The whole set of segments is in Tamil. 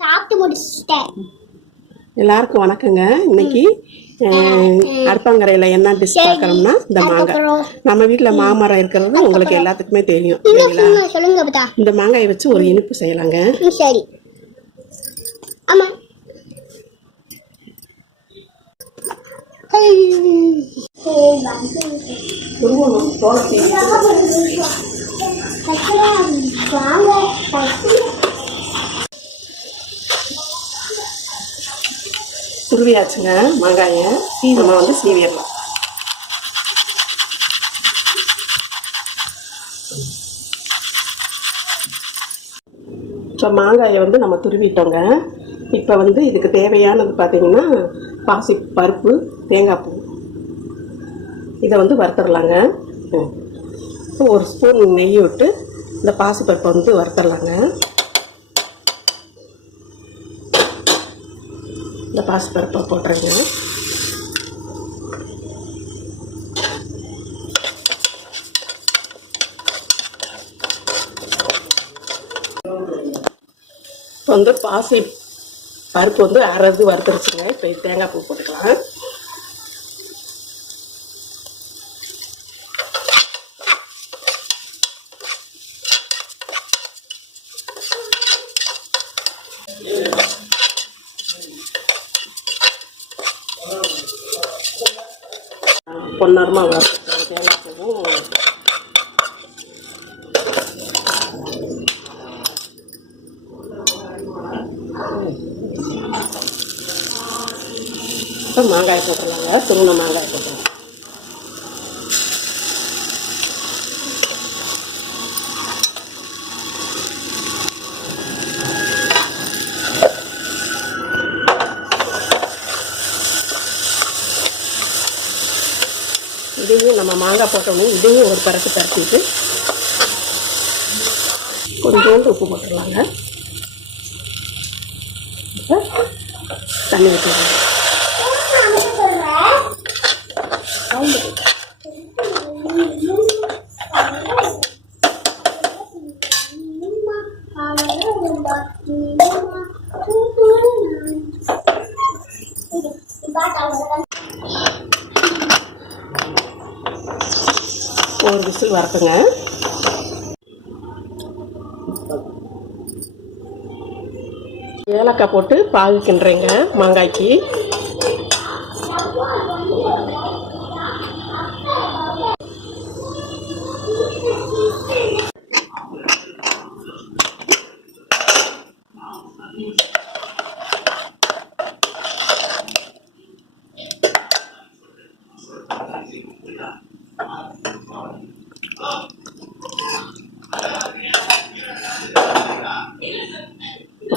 சாப்பிட்டு முடிச்சிட்டேன். எல்லாருக்கும் வணக்கங்க. இன்னைக்கு அஹ், அடுப்பாங்கரையில என்ன டிஷ் பார்க்கறோம்னா இந்த மாங்காய் நம்ம வீட்டில் மாமரம் இருக்கிறது உங்களுக்கு எல்லாத்துக்குமே தெரியும் இல்லைங்களா இந்த மாங்காயை வச்சு ஒரு இனிப்பு செய்யலாங்க. சரி. ஆமா. துருவணும் துருவியாச்சுங்க மாங்காயை. நம்ம வந்து சீவிடலாம். இப்போ மாங்காயை வந்து நம்ம துருவிட்டோங்க. இப்போ வந்து இதுக்கு தேவையானது பார்த்தீங்கன்னா பாசி பருப்பு தேங்காய் பூ. இதை வந்து வறுத்துடலாங்க. ம். ஒரு ஸ்பூன் நெய் விட்டு இந்த பாசி பருப்பை வந்து வறுத்துடலாங்க. இந்த பாசி பருப்பை இப்போ வந்து பாசி பருப்பு வந்து அரைது வறுத்துருச்சுங்க இப்போ தேங்காய் பூ போட்டுக்கலாம். பொன்னரமாக வறுத்துக்கலாம் தேங்காய் பூவும் இப்போ மாங்காய் போட்டுருவாங்க. துருண மாங்காய் போட்டுருவாங்க. இதையும் நம்ம மாங்காய் போட்டோன்னே இதையும் ஒரு பரட்டு பரட்டிட்டு கொஞ்சோண்டு உப்பு போட்டுடலாங்க. இப்போ தண்ணி ஊற்றிடலாம் ஒரு விசில் வரட்டுங்க. ஏலக்காய் போட்டு பாகு கிண்டுறேங்க மாங்காய்க்கு. இப்போ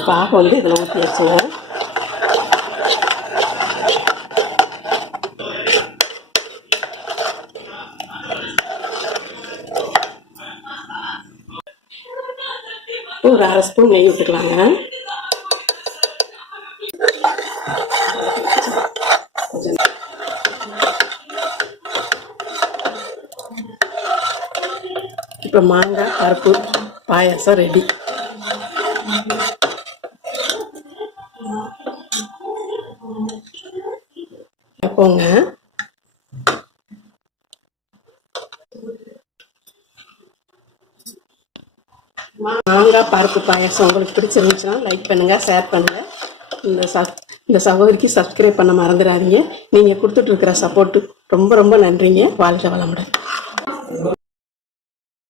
பாக வந்து இதில் ஊற்றி வச்சுங்க. ஒரு அரை ஸ்பூன் நெய் விட்டுக்கலாங்க. இப்போ மாங்காய் பருப்பு பாயாசம் ரெடி எப்போங்க மாங்காய் பருப்பு பாயாசம் உங்களுக்கு பிடிச்சிருந்துச்சுன்னா லைக் பண்ணுங்க ஷேர் பண்ணுங்க. இந்த சப் இந்த சகோதரிக்கு சப்ஸ்கிரைப் பண்ண மறந்துடாதீங்க. நீங்கள் கொடுத்துட்ருக்குற சப்போர்ட்டு ரொம்ப ரொம்ப நன்றிங்க. வாழ்க வளமுடன்.